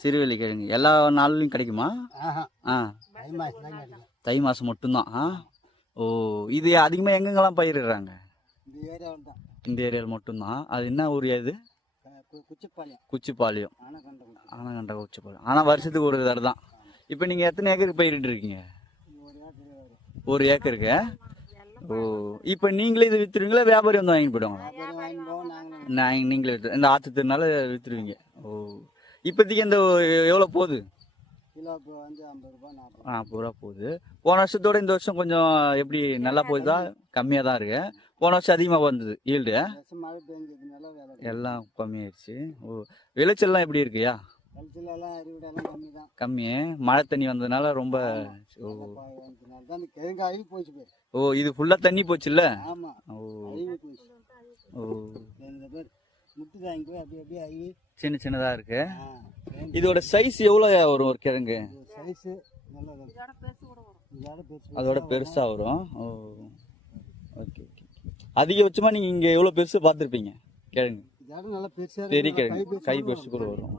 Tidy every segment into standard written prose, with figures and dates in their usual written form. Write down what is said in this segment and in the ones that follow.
சிறுவெளி கிழங்கு எல்லா நாள்லயும் கிடைக்குமா? தை மாசம் மட்டும்தான். ஓ, இது அதிகமா எங்கெங்கெல்லாம் பயிரிடுறாங்க? இந்த ஏரியாவில் மட்டும்தான். அது என்ன ஊர்? அது குச்சிப்பாளையம். ஆனகண்ட குச்சிப்பாளையம். ஆனா வருஷத்துக்கு ஒரு தடவை தான். இப்ப நீங்க எத்தனை ஏக்கருக்கு பயிரிட்டு இருக்கீங்க? 1 ஏக்கருக்கு. ஓ, இப்ப நீங்களே இது வித்துருவீங்களா, வியாபாரி வந்து வாங்கி போயிடுவாங்களா? நீங்களே வித்து இந்த ஆத்து திருநாள் வித்துருவீங்க. ஓ, இப்போதைக்கு இந்த எவ்வளோ போகுது? கிலோ 50 ரூபா போகுது. போன வருஷத்தோட இந்த வருஷம் கொஞ்சம் எப்படி நல்லா போகுதா? கம்மியாக தான் இருக்கு. போன வருஷம் அதிகமாக வந்தது ஈல்டு, எல்லாம் கம்மியாயிருச்சு. ஓ, விளைச்சல்லாம் எப்படி இருக்குயா? கம்மி. மழை தண்ணி வந்ததுனால ரொம்ப. ஓ, இது ஃபுல்லா தண்ணி போச்சு இல்ல? ஓ, சின்ன சின்னதா இருக்கு. இதோட சைஸ் எவ்வளவு வரும் ஒரு கிழங்கு? அதோட பெருசா வரும். ஓ, ஓகே ஓகே. அதிகபட்சமா நீங்க இங்க எவ்வளவு பெருசு பார்த்திருப்பீங்க கிழங்கு? பெரிய கிழங்கு கை பெருசு கூட வரும்.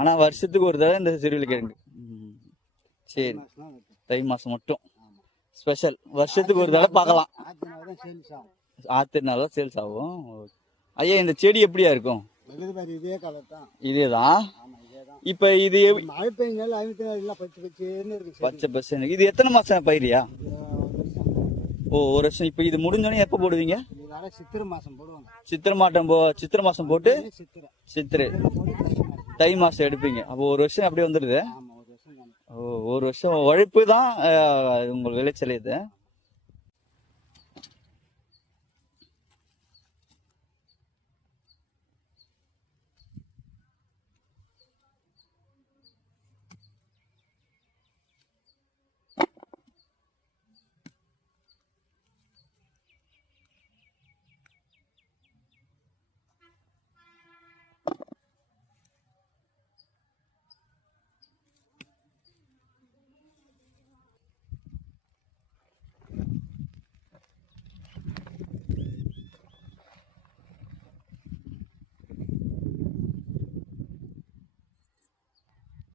ஆனா வருஷத்துக்கு ஒரு தடவை இந்த சிறுவெளி கிழங்கு. சரி, தை மாசம் மட்டும் ஸ்பெஷல். வருஷத்துக்கு ஒரு தடவை பார்க்கலாம். ஆத்திரனால சேல்ஸ் ஆகும். ஐயா, இந்த செடி எப்படியா இருக்கும்? இதேதான். இப்ப இது பச்சை பசங்க. இது எத்தனை மாசம் பயிரியா? ஓ, ஒரு வருஷம். இப்ப இது முடிஞ்சோடனே எப்ப போடுவீங்க? சித்திரை மாசம் போட்டு சித்திரை தை மாசம் எடுப்பீங்க. அப்போ ஒரு வருஷம் அப்படியே வந்துடுது. ஓ, ஒரு வருஷம் உழைப்பு தான் உங்களுக்கு விளைச்சல் இது.